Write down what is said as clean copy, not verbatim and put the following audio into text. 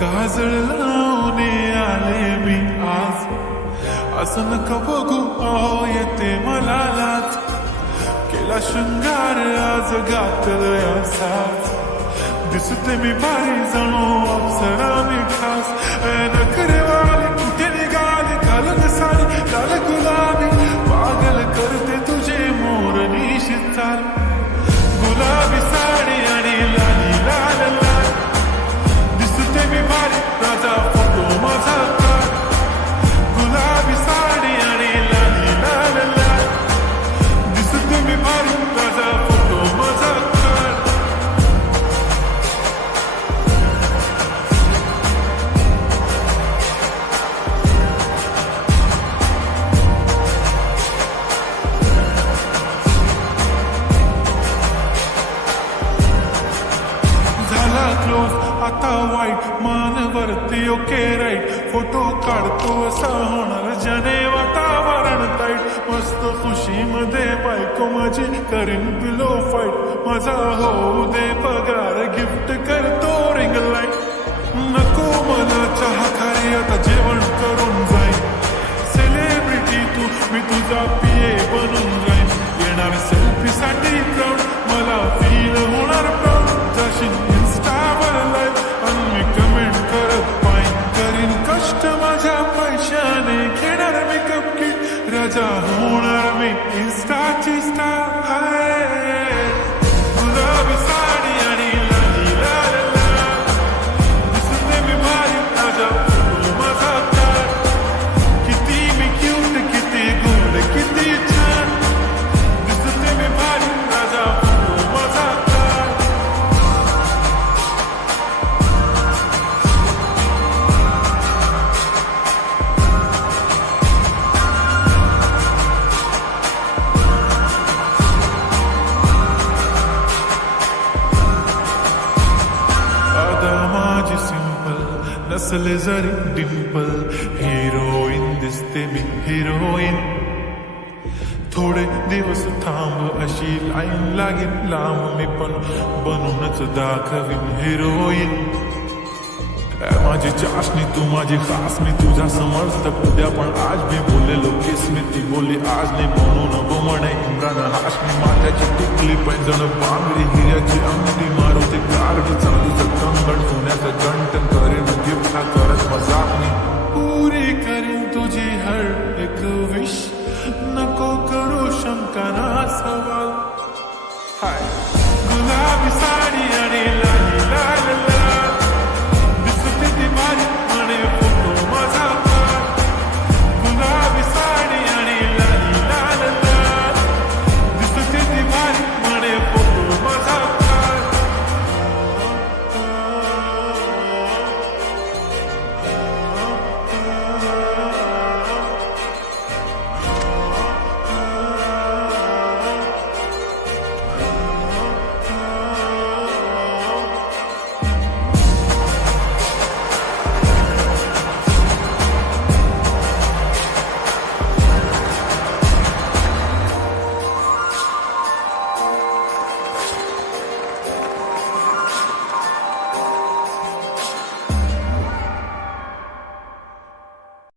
काजळ लावून आले मी आज, असं नका बघू अहो येते मला लाज. केला शृंगार आज घातलं असाच, दिसते मी भारी जणू अप्सरा मी खास. नखरेवाली कुठे निघाली घालून साडी लाल गुलाबी, पागल करते तुझे मोरनीशी चाल. गुलाबी साडी आणि लाली लाल लाल, दिसते मी भारी राजा फोटो माझा काढ. गुलाबी साडी आणि लाली लाल लाल, दिसते मी भारी राजा फोटो माझा काढ. झाला क्लोज आता वाईट, मान वरती ओके राईट. फोटो काढतो असा होणार जने वातावरण ताईट. मस्त खुशीमध्ये बायको माझी करीन पिलो फाईट. माझा होऊ दे पगार गिफ्ट करतो रिंग लाईट. नको मला चहा खारी आता जेवण करून जाईन. सेलिब्रिटी तू मी तुझा पिये बनून जाईन. येणार सेल्फी साठी क्राऊड मला फील होणार प्राऊड. जाशील इन्स्टावर लाईव्ह आणि मी कमेंट करत पाईन. करीन कष्ट माझ्या पैशाने, घेणार मी कपकीट. राजा होणार मी इन्स्टाची स्टार. गुलाबी साडी आणि लाली लाल लाल, दिसते मी भारी राजा फोटो माझा काढ. किती मी क्यूट किती गोड किती छान, दिसते मी भारी राजा फोटो माझा काढ. आता माझी सिंपल नसले जरी डिंपल, हिरोईन दिसते मी हिरोईन. थोडे दिवस थांब अशी लाईन लागेल लांब, मी पण बनूनच दाखवीन हिरोईन. माझी चाशनी तू माझी खास, मी तुझ्या समर्थ उद्या पण आज मी बोललेलो किस मी ती बोलली आज नाही. म्हणून बोमणे इम्रान हाशमी, माथ्याची टिकली पैंजण बांगडी, हिऱ्याची अंगठी मारुती कारवी, चांदीचं कंगण सोन्याचं गंटन. करीन गिफ्ट हा करत मजाकनी, पुरी करीन तुझी हर एक विश. नको करू शंका ना सवाल. हाय गुलाबी सा